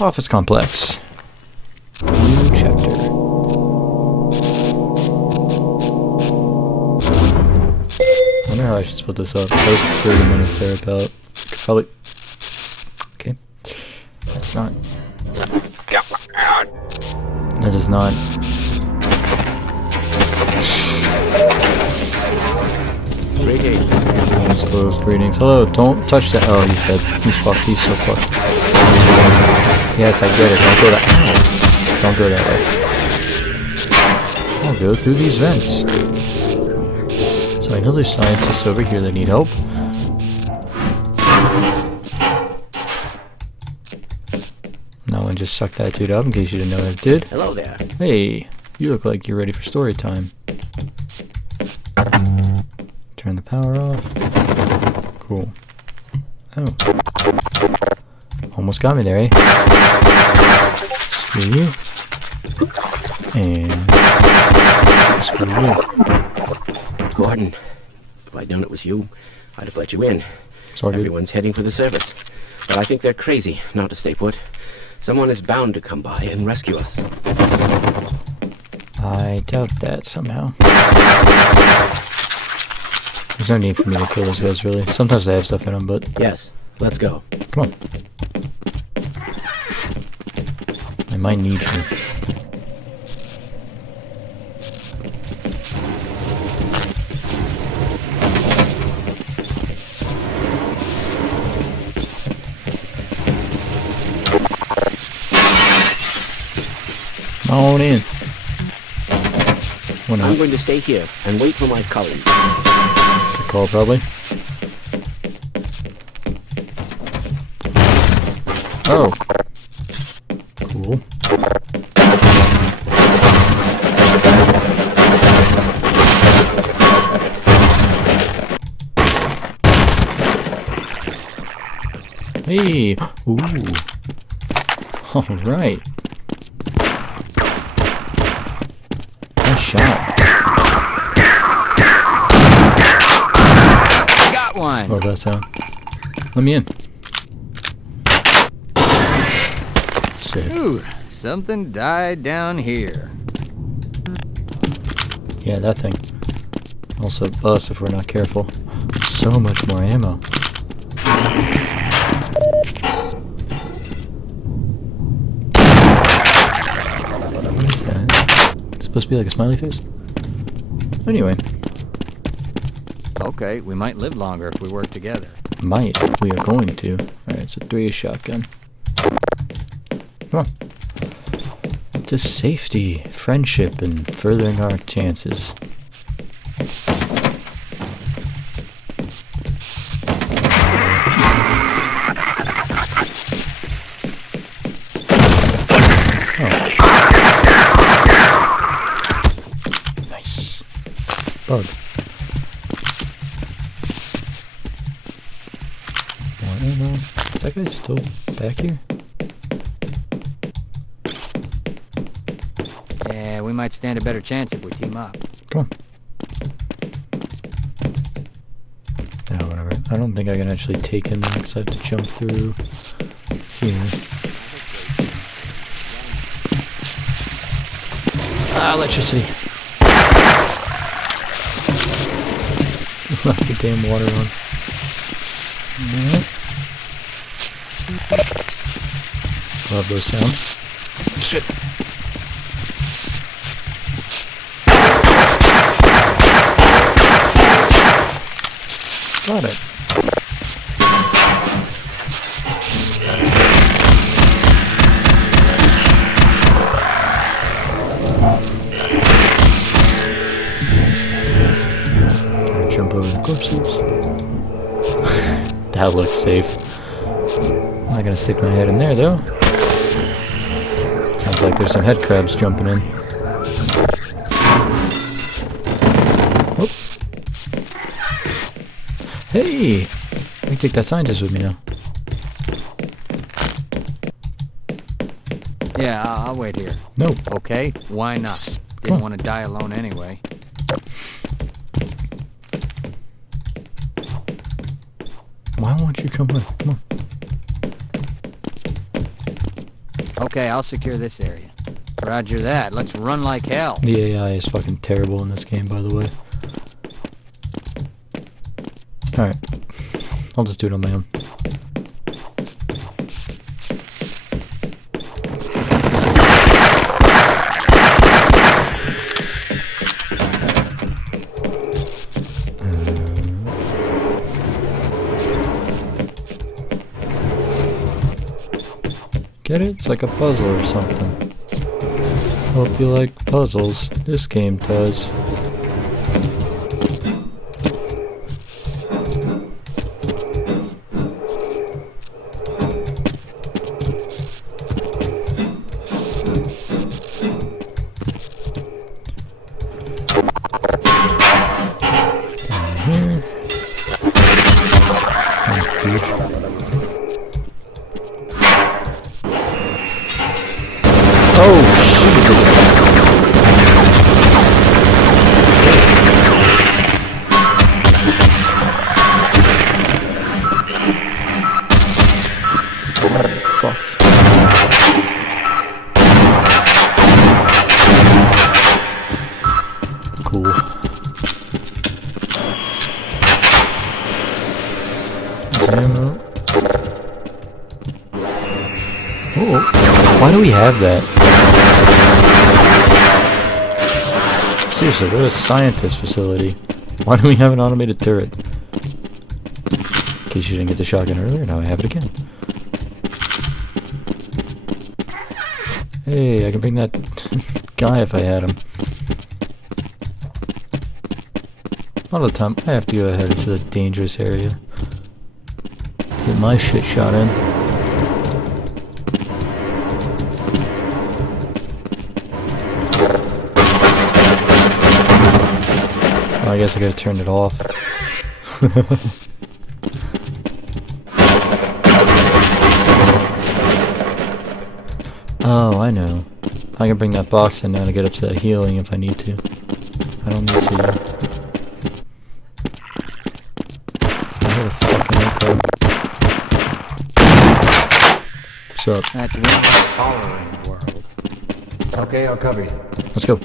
Office complex. New chapter. I wonder how I should split this up. That was 30 minutes there about. Probably. Okay. That's not. That is not. Greetings. Closed. Greetings. Hello. Don't touch that. Oh, he's dead. He's fucked. He's so fucked. Yes, I get it. Don't go that. Don't go that way. I'll go through these vents. So I know there's scientists over here that need help. No one just sucked that dude up in case you didn't know what it did. Hello there. Hey, you look like you're ready for story time. Turn the power off. Cool. Oh. Almost got me there, eh? Screw you. And screw you. Gordon, if I'd known it was you, I'd have let you in. Sorry, dude. Everyone's heading for the service. But I think they're crazy not to stay put. Someone is bound to come by and rescue us. I doubt that somehow. There's no need for me to kill those guys, really. Sometimes they have stuff in them, but... Yes, let's go. Come on. I might need you. Come on in. I'm going to stay here and wait for my colleague. Good call, probably. Oh. Cool. Hey. Ooh. All right. Nice shot. Got one. What does that sound? Let me in. Sick. Ooh, something died down here. Yeah, that thing. Also us if we're not careful. So much more ammo. What is that? It's supposed to be like a smiley face? Anyway. Okay, we might live longer if we work together. Might. We are going to. Alright, so 3 is shotgun. Come on. To safety, friendship, and furthering our chances. Oh. Nice. Bug. More ammo. Is that guy still back here? Yeah, we might stand a better chance if we team up. Come on. No, whatever. I don't think I can actually take him because I have to jump through here. Ah, electricity. Left the damn water on. Love those sounds. Shit. Got it. Gotta jump over the corpses. That looks safe. I'm not gonna stick my head in there though. Sounds like there's some head crabs jumping in. Oh. Hey! I can take that scientist with me now. Yeah, I'll wait here. No. Okay, why not? Come Didn't on. want to die alone anyway. Why won't you come with? Come on. Okay, I'll secure this area. Roger that. Let's run like hell. The AI is fucking terrible in this game, by the way. Alright. I'll just do it on my own. Get it? It's like a puzzle or something. Hope you like puzzles. This game does. Oh, Jesus. Fucks. Cool. Ammo. Oh, why do we have that? Seriously, we're a scientist facility. Why do we have an automated turret? In case you didn't get the shotgun earlier, now I have it again. Hey, I can bring that guy if I had him. A lot of the time, I have to go ahead into the dangerous area. Get my shit shot in. I guess I gotta turn it off. Oh, I know. I can bring that box in now to get up to that healing if I need to. I don't need to. I got a fucking echo. What's up? That's one tolerant world. Okay, I'll cover you. Let's go.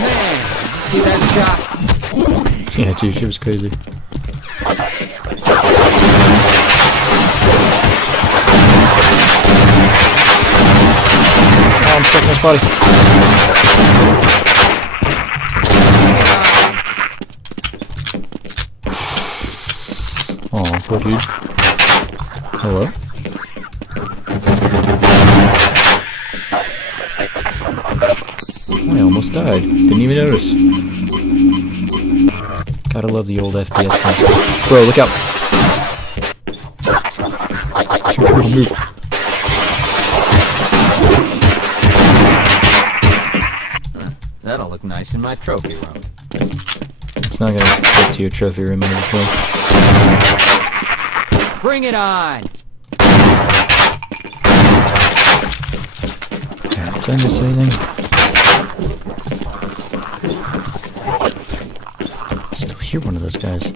Man, see that shot? Yeah, dude, she was crazy. Oh, I'm stuck in his body. Oh, poor dude. Hello? I almost died. Didn't even notice. Gotta love the old FPS concept. Bro, look out! Move. That'll look nice in my trophy room. It's not gonna get to your trophy room in this one. Bring it on! Did I miss anything? I still hear one of those guys.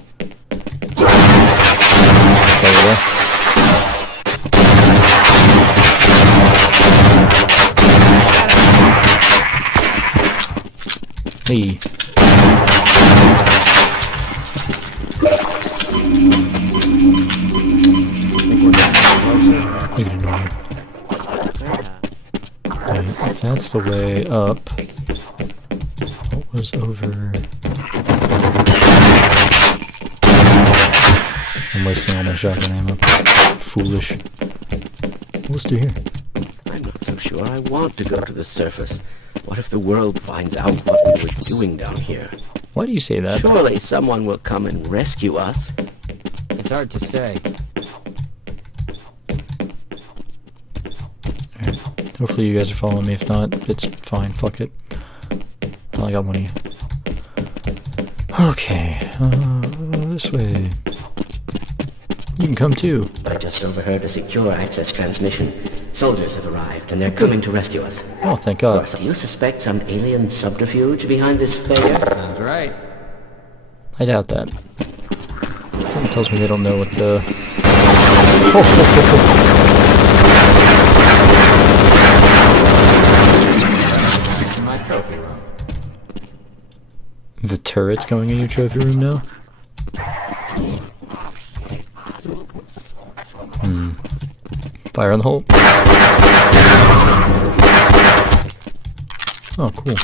Over there. Hey. You can ignore it. Right, if that's the way up. What was over? I'm wasting all my shotgun ammo. Foolish. What's do here? I'm not so sure I want to go to the surface. What if the world finds out what we were doing down here? Why do you say that? Surely someone will come and rescue us. It's hard to say. Alright. Hopefully you guys are following me. If not, it's fine. Fuck it. Well, I got one of you. Okay. This way. You can come too. I just overheard a secure access transmission. Soldiers have arrived, and they're coming to rescue us. Oh, thank Of God. course, do you suspect some alien subterfuge behind this failure? Sounds right. I doubt that. Something tells me they don't know what the My trophy room. The turret's going in your trophy room now? Fire on the hole. Oh, cool.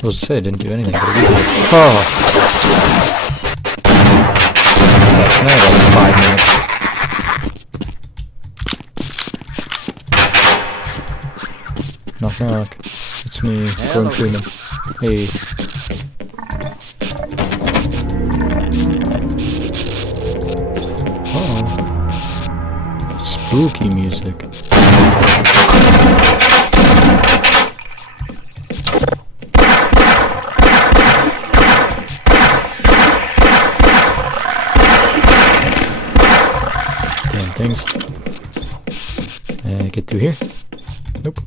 I was to say I didn't do anything, but it did. Oh! Can I have like 5 minutes? Knock knock. It's me, Gordon Freeman. Hey. Uh-oh. Spooky music. Damn things. Get through here? Nope.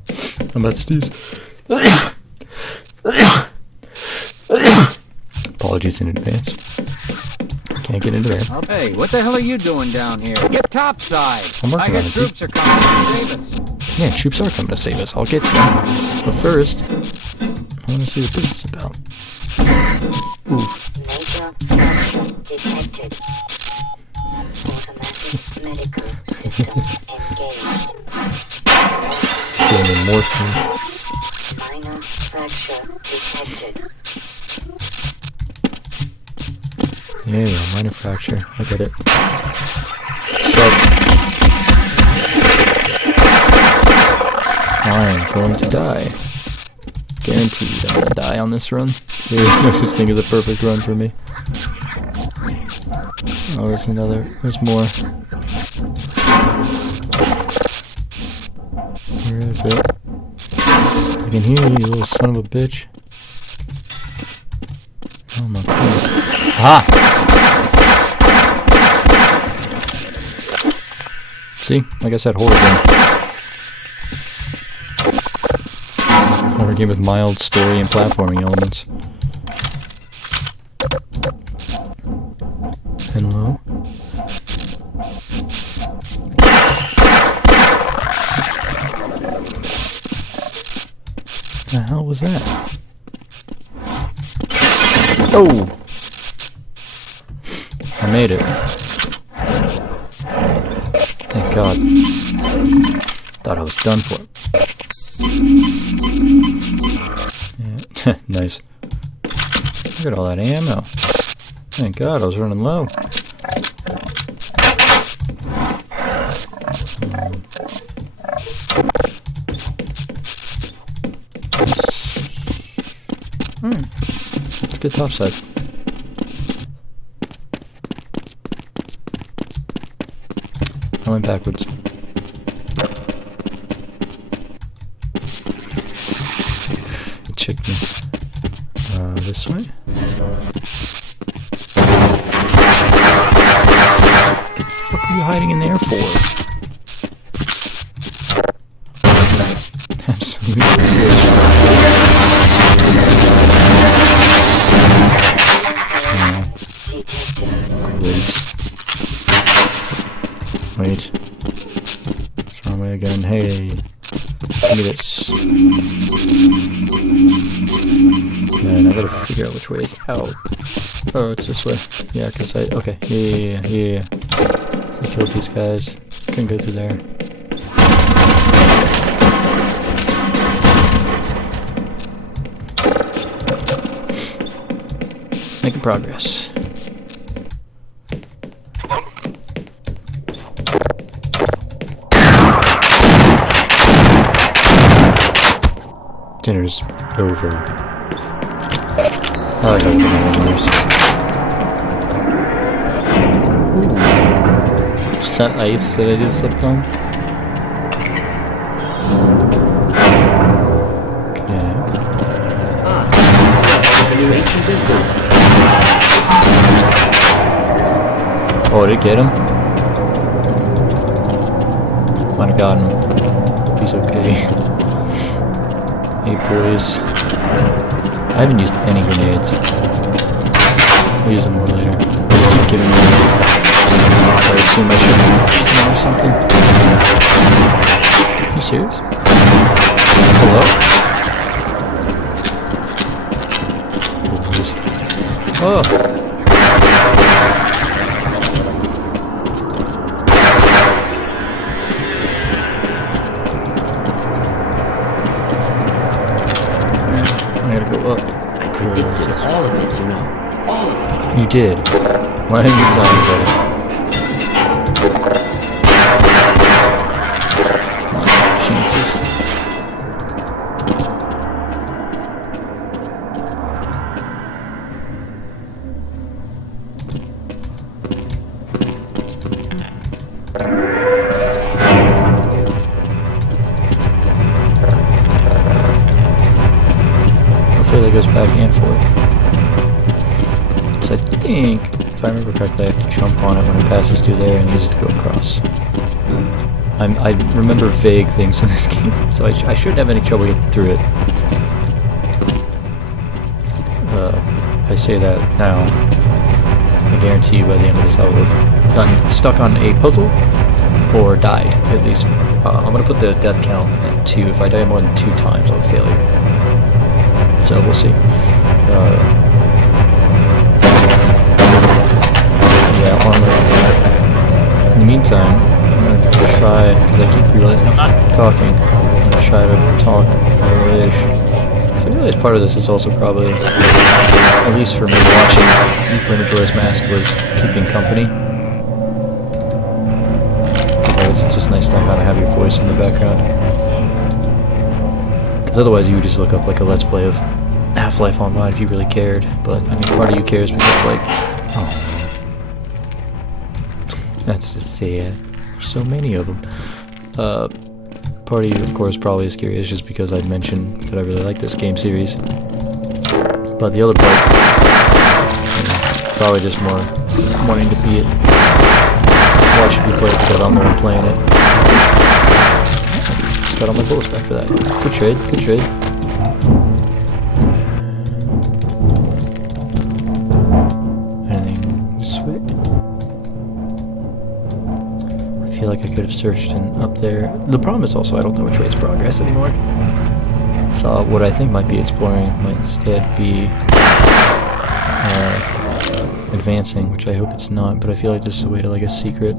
I'm about to sneeze. Apologies in advance. Can't get into there. Hey, what the hell are you doing down here? Get topside! I'm working I on hear it, troops are coming to save us. Yeah, troops are coming to save us. I'll get to them. But first, I want to see what this is about. Oof. Major corruption detected. Automatic medical system engaged. Getting the morphine. Minor fracture detected. Yeah, minor fracture. I get it. Sharp. I'm going to die. Guaranteed I'm going to die on this run. There is no such thing as a perfect run for me. Oh, there's another. There's more. Where is it? I can hear you, you little son of a bitch. Oh my god. Ah! See? Like I said, horror game. Horror game with mild story and platforming elements. Hello? The hell was that? Oh! I made it. Thank God. Thought I was done for. Yeah. Nice. Look at all that ammo. Thank God, I was running low. Let's get topside. I went backwards. It chicked me. This way? What the fuck are you hiding in there for? Absolutely. Wait. It's the wrong way again. Hey. Look at this. Man, I gotta figure out which way is out. Oh, it's this way. Yeah, cause okay. Yeah. So I killed these guys. Couldn't go through there. Making progress. Dinner's over. I like opening windows. Is that ice that I just slipped on? Okay. Oh, did it get him? Might have gotten him. Hope he's okay. Hey boys. I haven't used any grenades. I'll use them more later. Just keep giving me grenades. I assume I shouldn't use them. or something? Are you serious? Hello? Oh! I gotta go up. I predicted all of it, you know. All of it. You did. Why didn't you tell me, buddy? Come on, chances. Hopefully that goes back and forth. So I think, if I remember correctly, I have to jump on it when it passes through there and use it to go across. I remember vague things in this game, so I shouldn't have any trouble getting through it. I say that now. I guarantee you by the end of this I will have gotten stuck on a puzzle or died, at least. I'm going to put the death count at 2. If I die more than 2 times, I'm a failure. So we'll see. Yeah, armor. In the meantime, I'm going to try, because I keep realizing I'm not talking, I'm going to try to talk English. So I realize part of this is also probably, at least for me watching you play Majora's Mask, was keeping company. Because it's just nice to kind of have your voice in the background. Because otherwise you would just look up like a Let's Play of Half-Life Online if you really cared. But, I mean, part of you cares because, like, oh, that's just sad. There's so many of them. Part of you, of course, probably is curious just because I mentioned that I really like this game series. But the other part, probably just more wanting to be it. Watching you play it because I'm the one playing it. Just got all my bullets back for that. Good trade, good trade. Anything sweet? I feel like I could have searched up there. The problem is also I don't know which way is progress anymore. So what I think might be exploring might instead be advancing, which I hope it's not, but I feel like this is a way to like a secret.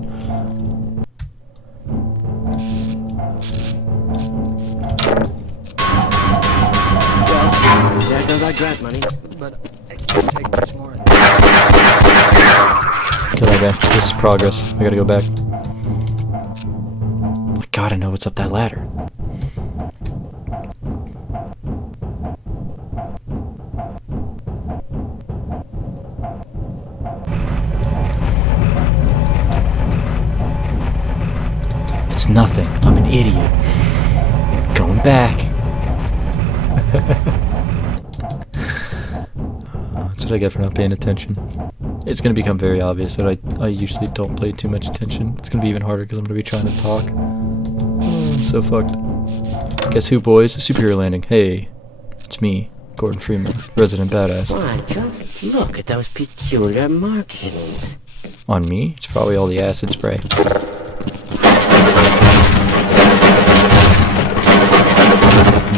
There goes our grant money. But I can't take much more. Kill that guy. This is progress. I gotta go back. I gotta know what's up that ladder. It's nothing. I'm an idiot. Going back. That's what I get for not paying attention. It's going to become very obvious that I usually don't pay too much attention. It's going to be even harder because I'm going to be trying to talk. I'm so fucked. Guess who, boys? Superior Landing. Hey, it's me, Gordon Freeman, resident badass. Why, just look at those peculiar markings. On me? It's probably all the acid spray.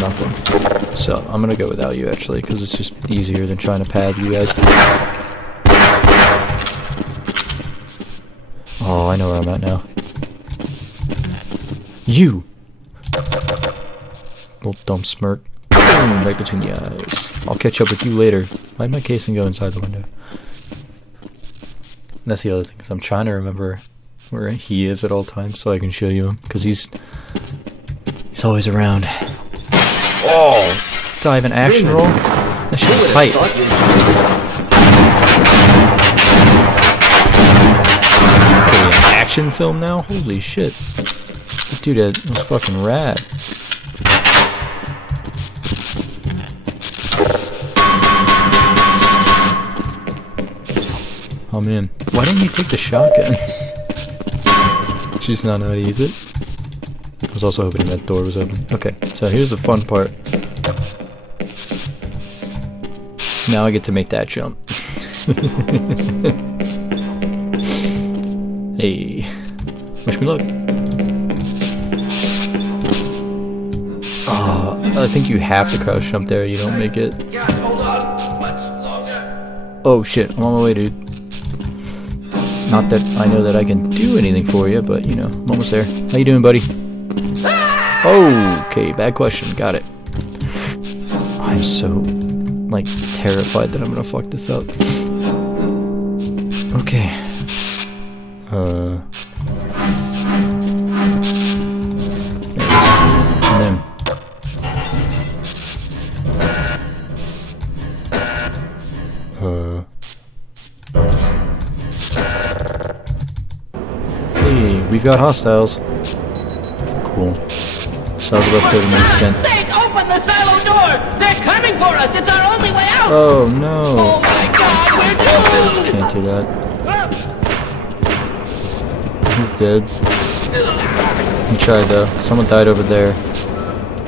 Nothing. So, I'm going to go without you, actually, because it's just easier than trying to pad you guys. Oh, I know where I'm at now. You! Little dumb smirk. Boom, right between the eyes. I'll catch up with you later. Why'd my casing go inside the window? That's the other thing, because I'm trying to remember where he is at all times so I can show you him, because he's always around. Oh! Dive and action roll? That shit was hype. Action film now? Holy shit. That dude was fucking rad. I'm in. Why didn't you take the shotgun? She's not know how to use it. I was also hoping that door was open. Okay, so here's the fun part. Now I get to make that jump. Hey. Wish me luck. I think you have to crouch jump there. You don't make it. Oh shit! I'm on my way, dude. Not that I know that I can do anything for you, but you know, I'm almost there. How you doing, buddy? Oh, okay. Bad question. Got it. I'm so like terrified that I'm gonna fuck this up. Okay. And then. Hey, we've got hostiles. Cool. So I was about 30 minutes again. Open the silo door! They're coming for us! It's our only way out! Oh no! Oh my god, we're doomed! Can't do that. He's dead. He tried though. Someone died over there.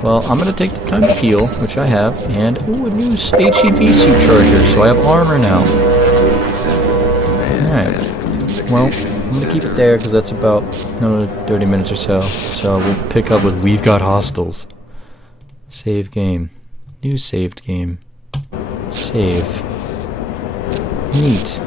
Well, I'm gonna take the time to heal, which I have, and ooh, a new HEV suit charger, so I have armor now. Alright. Well, I'm gonna keep it there because that's about another 30 minutes or so. So we'll pick up with We've Got Hostiles. Save game. New saved game. Save. Neat.